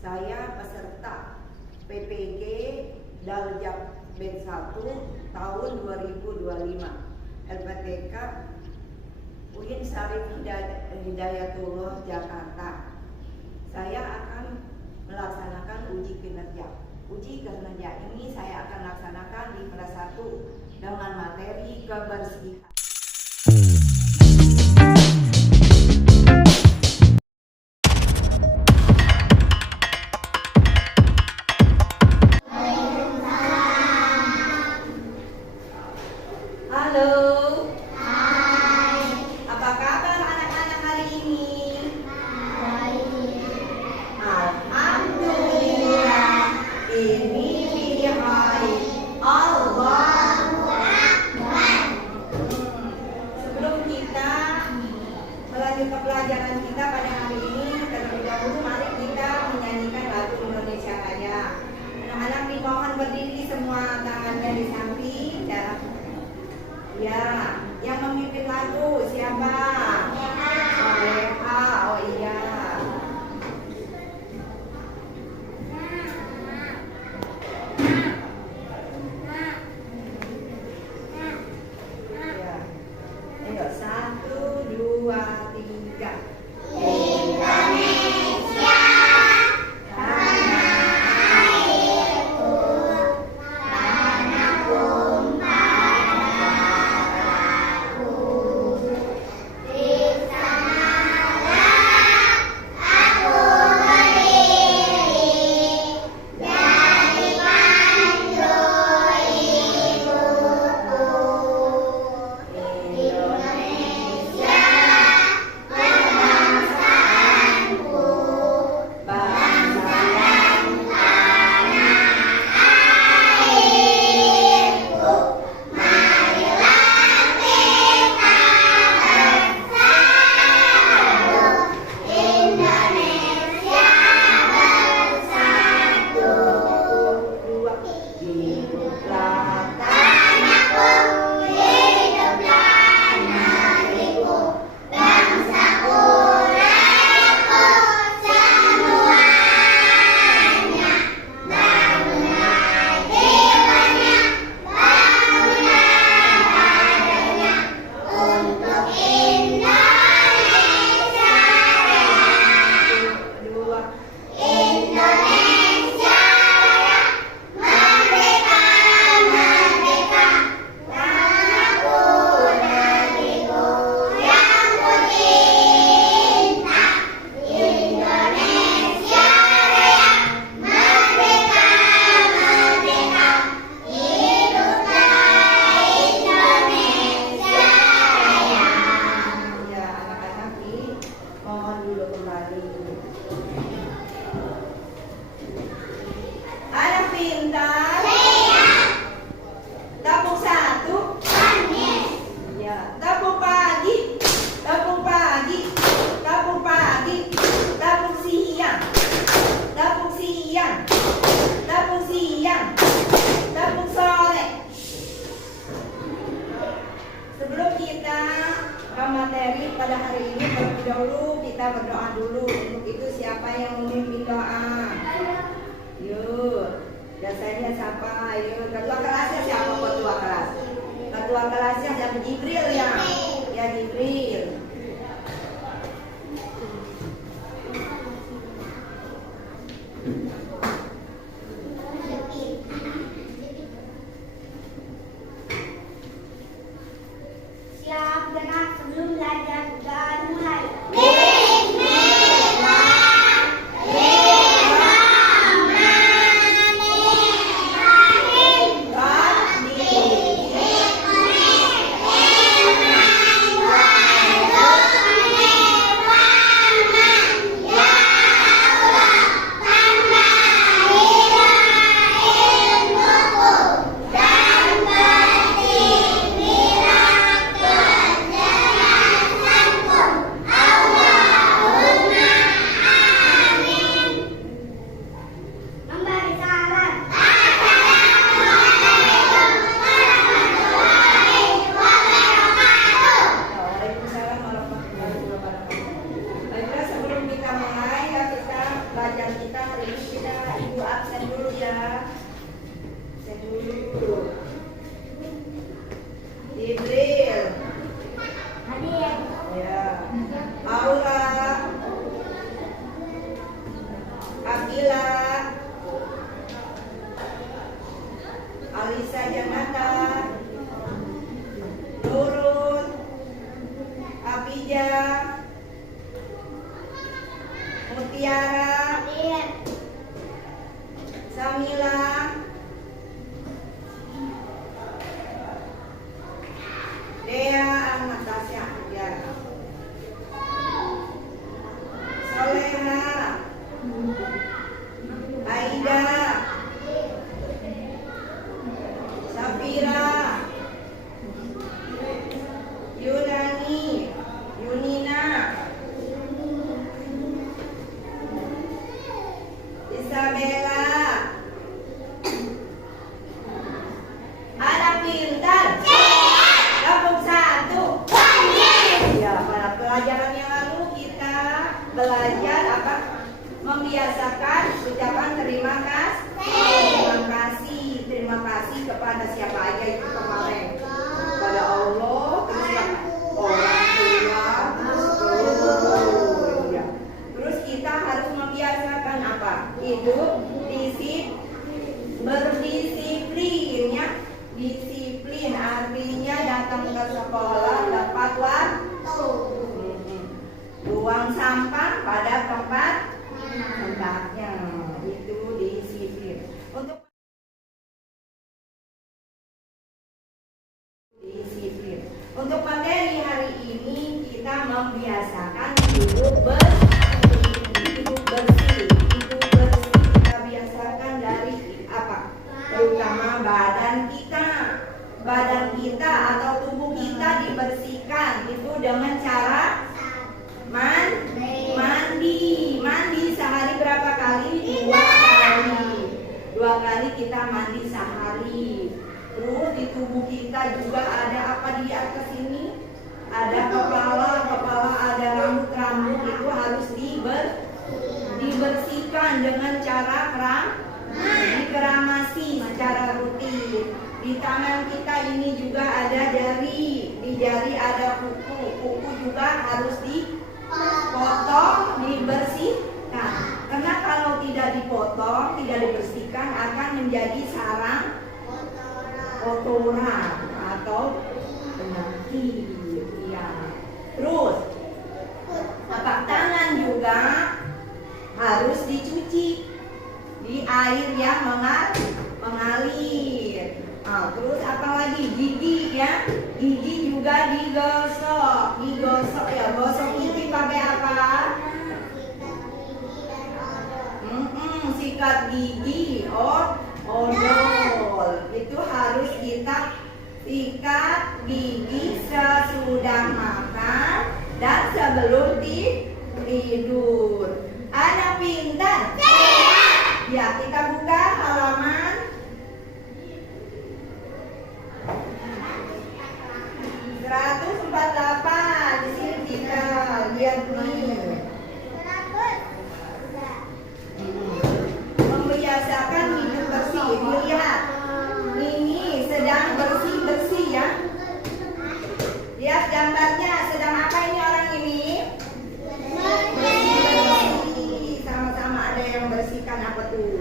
Saya peserta PPG Daljak B1 tahun 2025 LPTK UIN Syarif Hidayatullah Jakarta. Saya akan melaksanakan uji kinerja. Uji kinerja ini saya akan laksanakan di kelas 1 dengan materi kebersihan. Halo. Hai. Apa kabar anak-anak hari ini? Baik. Alhamdulillah. Ini hari Allahu Akbar. Sebelum kita melanjutkan pelajaran kita pada hari ini, terlebih dahulu mari kita menyanyikan lagu Indonesia Raya. Anak-anak dimohon berdiri, semua tangannya di samping. Ya, yang memimpin lagu siapa? Soleha. Oh iya. Ya. Ayo 1, 2, 3. Indonesia, tanah airku, tanah tumpah darahku. Di sanalah aku berdiri, jadi pandu ibuku. Indonesia, kebangsaanku, bangsa dan tanah airku. Marilah kita bersatu, Indonesia bersatu. Hiduplah tanahku, hiduplah negeriku, bangsaku, rakyatku, semuanya. Bangunlah jiwanya, bangunlah badannya, untuk Indonesia Raya. Indonesia Raya, merdeka, merdeka, tanahku, negeriku yang kucinta. Indonesia Raya, merdeka, merdeka, hiduplah Indonesia Raya. Ya, anak-anak mohon dulu kembali. Anak pintar. Tabung 1. Ya, tabung pagi. Tabung pagi. Tabung pagi. Tabung siang. Tabung siang. Tabung siang. Tabung sore. Sebelum kita ke materi pada hari ini, terlebih dahulu kita berdoa dulu. Untuk itu siapa yang memimpin doa? Yuk, biasanya siapa? Yuk, ketua kelasnya siapa? Ketua kelas. Ketua kelasnya siapa? Jibril ya. Ya Jibril. Siap gerak sebelum belajar dan mulai. Bismillahirrahmanirrahim. Samila, Dea, Anastasia, ya. Soleha, Aida, Safira, Yunani, Yunina, Isabella. Anak pintar. Gabung satu. Ya, pada pelajaran yang lalu kita belajar apa? Membiasakan ucapan terima kasih. Terima kasih kepada siapa aja itu kemarin. Kepada Allah, terus siapa? Orang tua, ya. Terus kita harus membiasakan apa? Hidup berdisiplin ya. Disiplin artinya datang ke sekolah tepat waktu. Buang sampah pada tempatnya. Itu disiplin. Untuk materi hari ini kita membiasakan hidup bersih. Kita biasakan dari apa? Terutama badan kita atau tubuh kita dibersihkan itu dengan cara mandi sehari berapa kali? 2 kali kita mandi sehari. Terus di tubuh kita juga ada apa di atas ini? Ada kepala ada rambut itu harus dibersihkan dengan cara dikeramasi secara rutin. Di tangan kita ini juga ada jari, di jari ada kuku juga harus dipotong, dibersihkan. Karena kalau tidak dipotong, tidak dibersihkan akan menjadi sarang kotoran atau penyakit. Ya. Terus tapak tangan juga harus dicuci di air yang mengalir. Terus apa lagi? Gigi ya, gigi juga digosok ya. Gosok gigi pakai apa? Sikat gigi, odol. Itu harus kita sikat gigi sesudah makan dan sebelum tidur. Anak pintar. Ya, kita buka halaman 148. Di sini kita lihat nih. Membiasakan hidup bersih. Lihat, ini sedang bersih ya. Lihat gambarnya, sedang apa ini orang ini? Bersih. Sama-sama ada yang bersihkan apa tuh?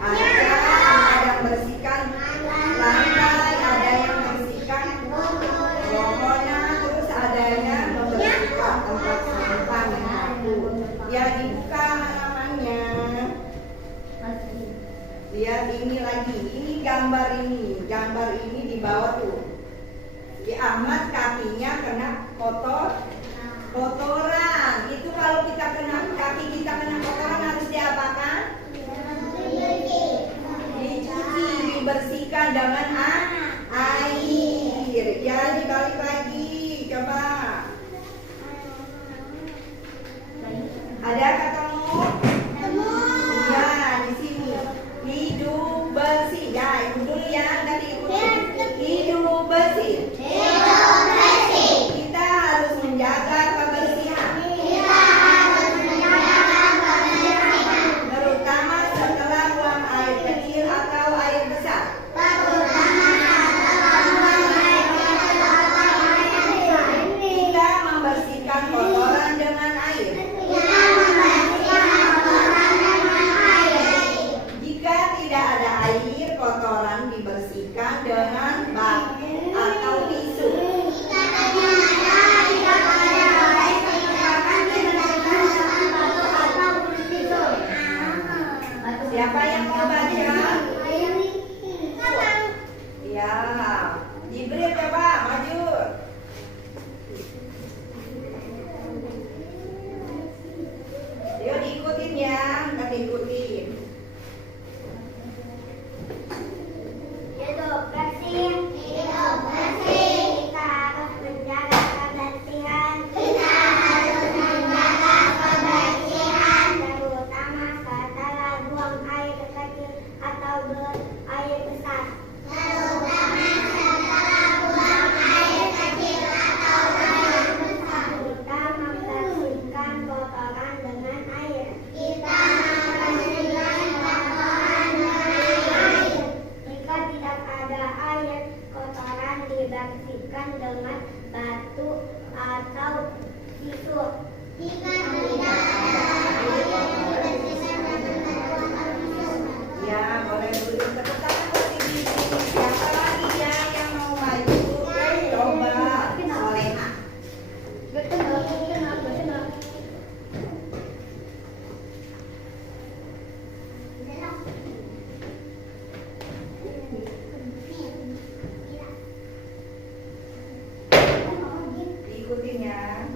Ada yang bersihkan lantai, ada yang bersihkan pohonnya, terus adanya membersihkan tempat sampah. Ya, dibuka halamannya. Lihat ini lagi, ini gambar ini di bawah tuh. Di Ahmad kakinya kena kotoran. Itu kalau kita kena kaki kita kena kotoran harus diapakan? Dicuci, dibersihkan dengan air. Ya, dibalik lagi, coba. Ada ketemu? Ya, di sini. Hidup bersih. Ya, ibu dulu ya, dari ibu. Hidup bersih. Kita harus menjaga kebersihan. Terutama setelah buang air kecil atau air besar. Kita membersihkan kotoran dengan air. Jika tidak ada air, kotoran dibersihkan dengan bak atau tisu. Siapa Siapa yang mau baca? Ya, Jibril coba maju. Yuk diikutin ya, nggak diikutin. Hidup bersih, hidup bersih. Kita harus menjaga kebersihan. Kita harus menjaga kebersihan. Terutama setelah buang air kecil atau air besar. Terutama setelah buang air kecil atau air besar. Kita membersihkan kotoran dengan air. Kita membersihkan kotoran dengan air. Jika tidak ada air, kotoran dibersihkan dengan batu atau tisu. Jika tidak ada air, dibersihkan dengan batu atau tisu. Ya, boleh dulu. Tepuk tangan buat Ibu. Siapa lagi ya yang mau maju? Coba. Soleha. Diikutin ya.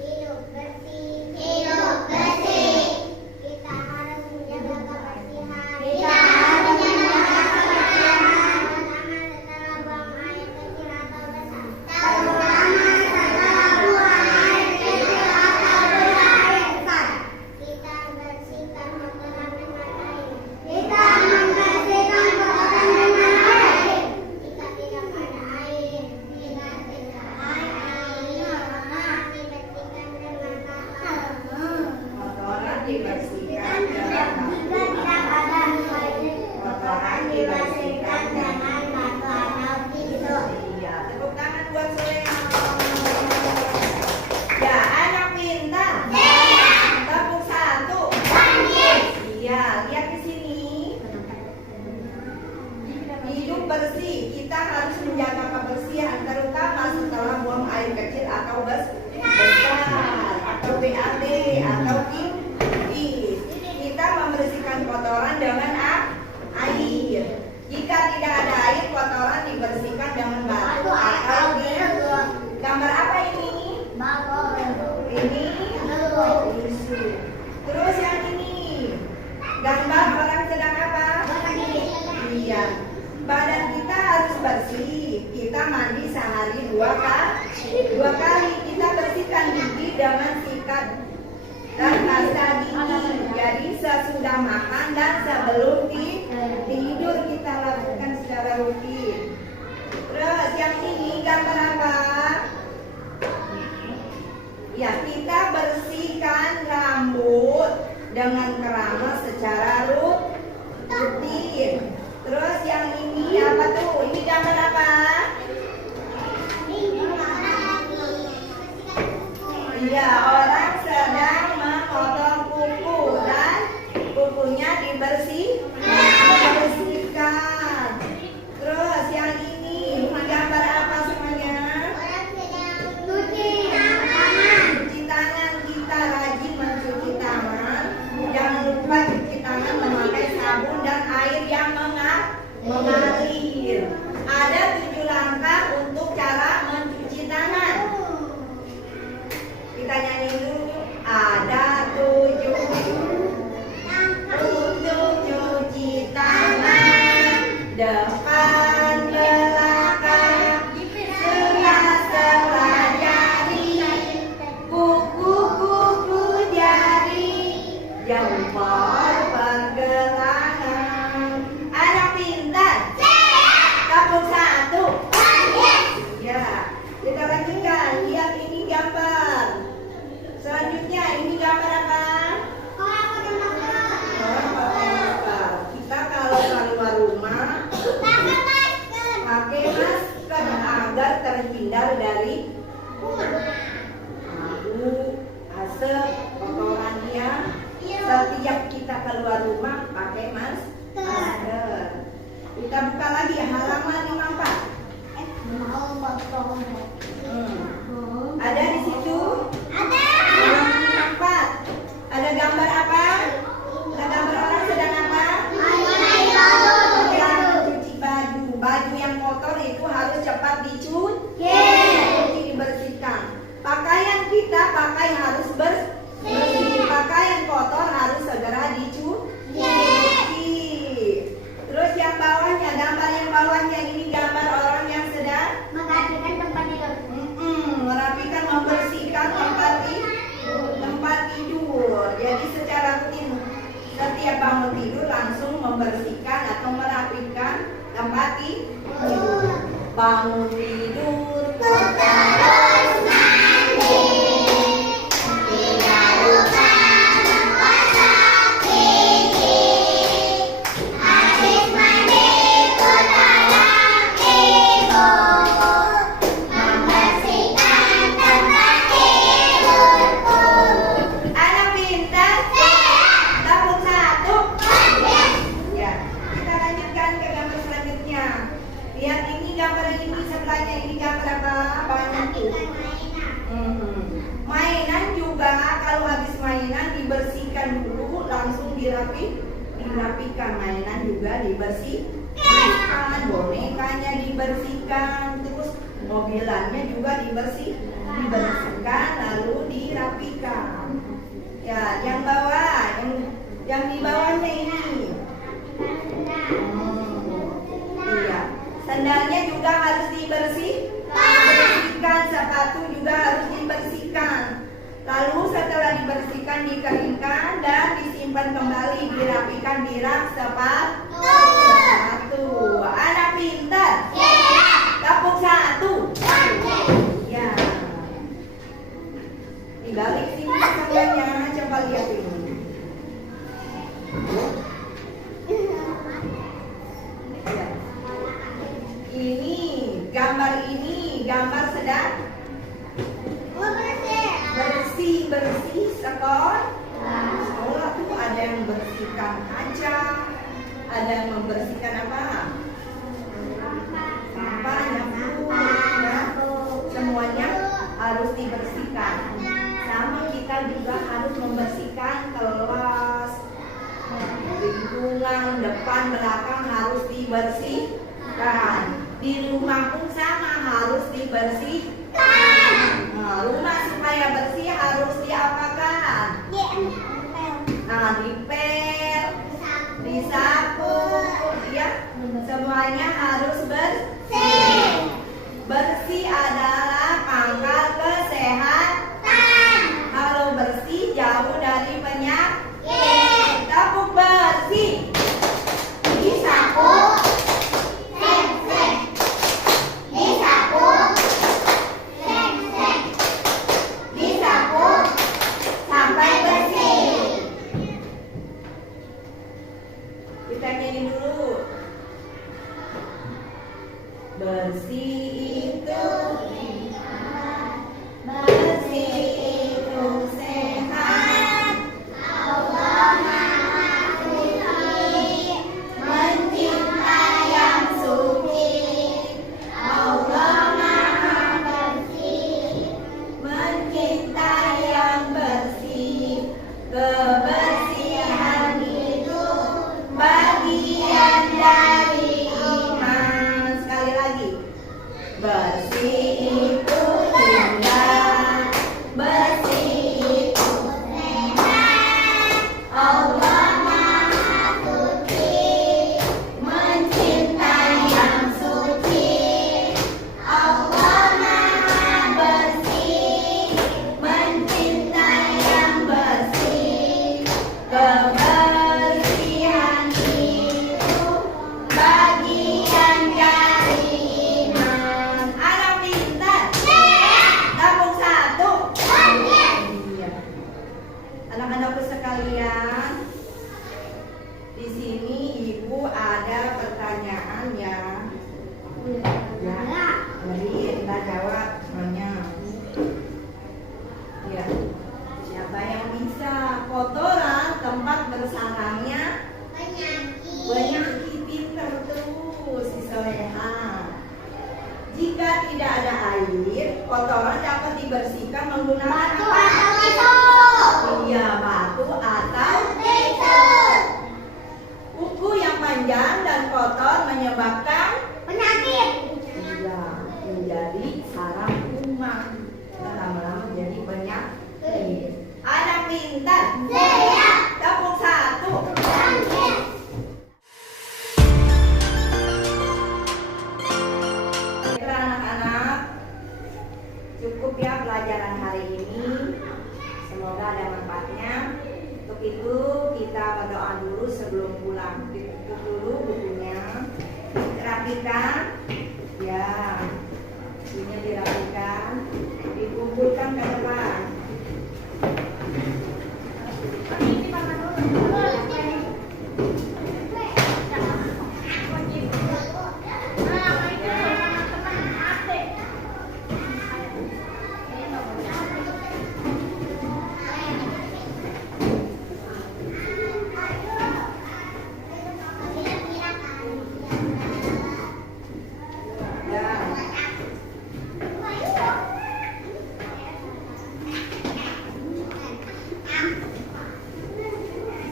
Hidup bersih, hidup bersih. Kita harus menjaga kebersihan. Kita harus menjaga kebersihan. Terutama setelah buang air kecil atau besar. Terutama setelah buang air kecil atau besar. Kita bersihkan kotoran dengan air. Kita membersihkan kotoran dengan air. Jika tidak ada air, jika tidak ada air, maka dibersihkan dengan batu. Kotoran dibersihkan dengan Jika tidak ada air, kotoran dibersihkan dengan batu atau tisu. Iya, tepuk tangan buat Soleha. Ya, anak pintar. Tepuk satu. Iya, lihat di sini. Hidup bersih, kita harus menjaga kebersihan, terutama setelah buang air kecil atau besar, atau BAB, atau tipis. Kita membersihkan kotoran dengan air. Jika tidak ada air, kotoran dibersihkan dengan batu atau tisu. Gambar apa ini? Ini tisu. Terus yang ini, gambar orang sedang apa? Iya. Badan kita harus bersih. Kita mandi sehari 2 kali. Kita bersihkan gigi dengan sikat dan pasta gigi. Jadi sesudah makan dan sebelum tidur kita lakukan secara rutin. Terus yang ini gambar apa? Ya, kita bersihkan rambut dengan keramas secara rutin. Terus yang ini apa tuh? Ini gambar apa? Iya, orang sedang memotong kuku dan kukunya dibersihkan. Terus yang ini gambar apa semuanya? Cuci tangan, kita rajin mencuci tangan. Jangan lupa cuci tangan memakai sabun dan air yang mengalir. Ada 7 langkah untuk cara mencuci tangan. Kita nyanyi dulu. Ada 7 untuk cuci tangan. Depan, belakang, sela-sela jari, kuku-kuku jari, jempol pergelangan. Anak pintar. Tepuk satu. Ya, kita lanjutkan. Lihat ini gambar. Selanjutnya ini gambar apa? Orang pakai masker. Kita kalau keluar rumah pakai masker agar terhindar dari abu, asap, kotorannya. Setiap kita keluar rumah pakai masker. Kita buka lagi halaman 54. Ada di situ? Halaman 54. Ada gambar apa? Ada gambar orang sedang apa? tidur. Bangun tidur terus mandi. Tidak lupa menggosok gigi. Habis mandi ke dalam ibu. Membersihkan tempat tidurku. anak pintar. Tabung satu. Ya, kita lanjutkan ke gambar selanjutnya. Lihat ini gambar ini sebelahnya, ini gambar apa? Banyak tuh. Mainan juga kalau habis mainan dibersihkan dulu, langsung dirapikan. Mainan juga dibersihkan, bonekanya dibersihkan, terus mobilannya juga dibersihkan lalu dirapikan. Ya, yang bawah, yang di bawahnya ini. Iya, sandalnya juga harus dibersihkan, sepatu juga harus dibersihkan. Lalu setelah dibersihkan, dikeringkan dan disimpan kembali, dirapikan di rak sepatu. Anak pintar. Tepuk satu. Ya. Dibalik sini sandalnya, coba lihat ini. Ya. Ini gambar sedang bersih sekolah tuh ada yang membersihkan kaca, ada yang membersihkan apa? Sampah, nyapu, ya. Semuanya harus dibersihkan. Sama kita juga harus membersihkan kelas, lingkungan depan belakang harus dibersihkan. Di rumah pun sama harus dibersihkan. Nah, rumah supaya bersih harus diapakan? Dipel, disapu, ya. Semuanya harus bersih. Bersih adalah pangkal kesehatan. Kalau bersih jauh dari penyakit. Tepuk bersih. Disapu. Kita nyanyi dulu. Bersih itu bersih itu sehat. Allah Maha Suci, mencinta yang suci. Allah Maha bersih, mencinta yang bersih. Kebersihan itu bagian dari iman. Sekali lagi. Bersih itu indah, bersih itu sehat. Allah Maha Suci, mencinta yang suci. Allah Maha bersih, mencinta yang bersih. Kebersihan itu bagian dari iman. Anak pintar. Tabung satu. Iya. Anak-anakku sekalian, di sini ibu ada pertanyaan ya. Ya, mari kita jawab semuanya. Ya. Siapa yang bisa? Kotoran tempat bersarangnya penyakit. Pintar terus si Soleha. Jika tidak ada air, kotoran dapat dibersihkan menggunakan Batu apa? atau tisu. Iya, batu atau Tisu. kuku yang panjang dan kotor menyebabkan Penyakit. iya menjadi sarang kuman. Lama-lama jadi penyakit. Anak pintar. Siap. Tepuk satu. Anak-anak, cukup ya pelajaran hari ini. Semoga ada manfaatnya. Untuk itu kita berdoa dulu sebelum pulang. Ditutup dulu bukunya. Terakhir dirapikan. Ya, ini dirapikan, dikumpulkan ke depan.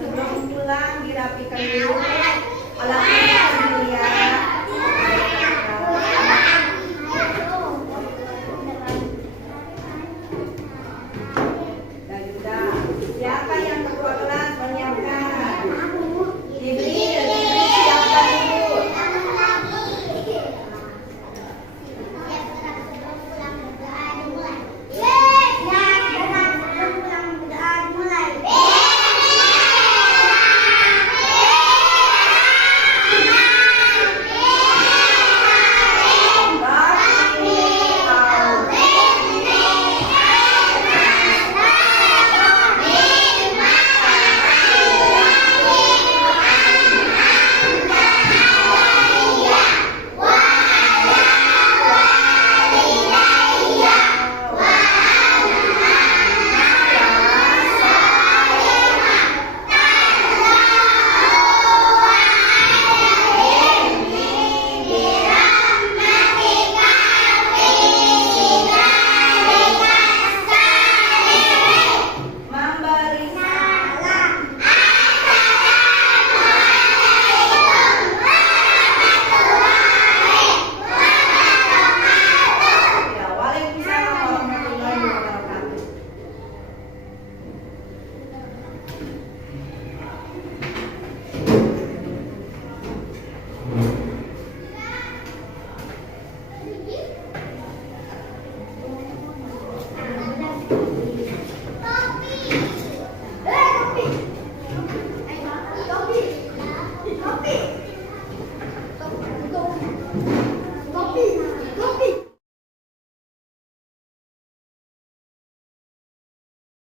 Sebelum pulang dirapikan dulu alat-alat dulu ya. Dan juga siapa yang ketua kelas menyiapkan? Jibril siapkan dulu.